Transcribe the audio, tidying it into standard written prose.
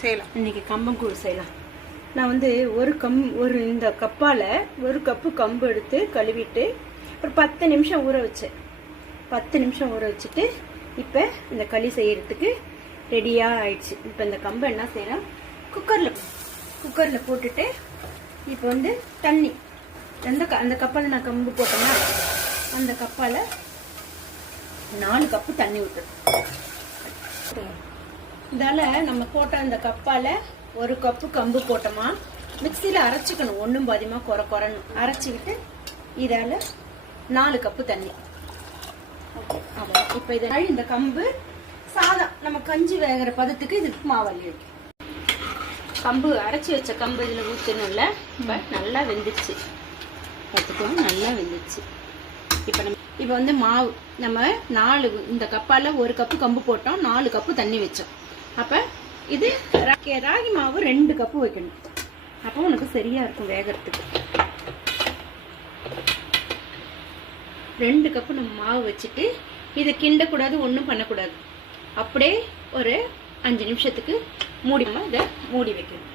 செய்யலாம். இன்னைக்கு கம்பங்கூழ் செய்யலாம். நான் ஒரு இந்த கப்பால் 1 கப்பு கம்பு எடுத்து கழுவிட்டு ஒரு 10 நிமிஷம் ஊற வச்சேன். 10 நிமிஷம் ஊற வச்சுட்டு இப்போ இந்த களி செய்யறதுக்கு ரெடியாக ஆயிடுச்சு. இப்போ இந்த கம்பை என்ன செய்யலாம், குக்கரில் போட்டுட்டு இப்போ தண்ணி அந்த கப்பால் நான் கம்பு போட்டேன்னா அந்த கப்பால் 4 கப்பு தண்ணி விட்டுரும். இதால நம்ம போட்ட அந்த கப்பால 1 கப்பு கம்பு போட்டோமா மிக்சியில அரைச்சிக்கணும். ஒன்றும் பாதியமா குறன்னு அரைச்சிக்கிட்டு இதால 4 கப்பு தண்ணி. இப்ப இதனால இந்த கம்பு சாதம் நம்ம கஞ்சி வேகிற பதத்துக்கு இதுக்கு மாவல்லி வைக்கும். கம்பு அரைச்சி வச்ச கம்பு இதுல ஊற்றணும்ல. இப்ப நல்லா வெந்துச்சு, பார்த்துக்கோங்க, நல்லா வெந்துச்சு. இப்ப மாவு நம்ம 4 இந்த கப்பால 1 கப்பு கம்பு போட்டோம், 4 கப்பு தண்ணி வச்சோம். அப்ப இது ராகி மாவு 2 கப்பு வைக்கணும். அப்போ உனக்கு சரியா இருக்கும் வேகறதுக்கு. 2 கப்பு நம்ம மாவு வச்சுட்டு இதை கிண்டக்கூடாது, ஒன்றும் பண்ணக்கூடாது. அப்படியே ஒரு 5 நிமிஷத்துக்கு இதை மூடி வைக்கணும்.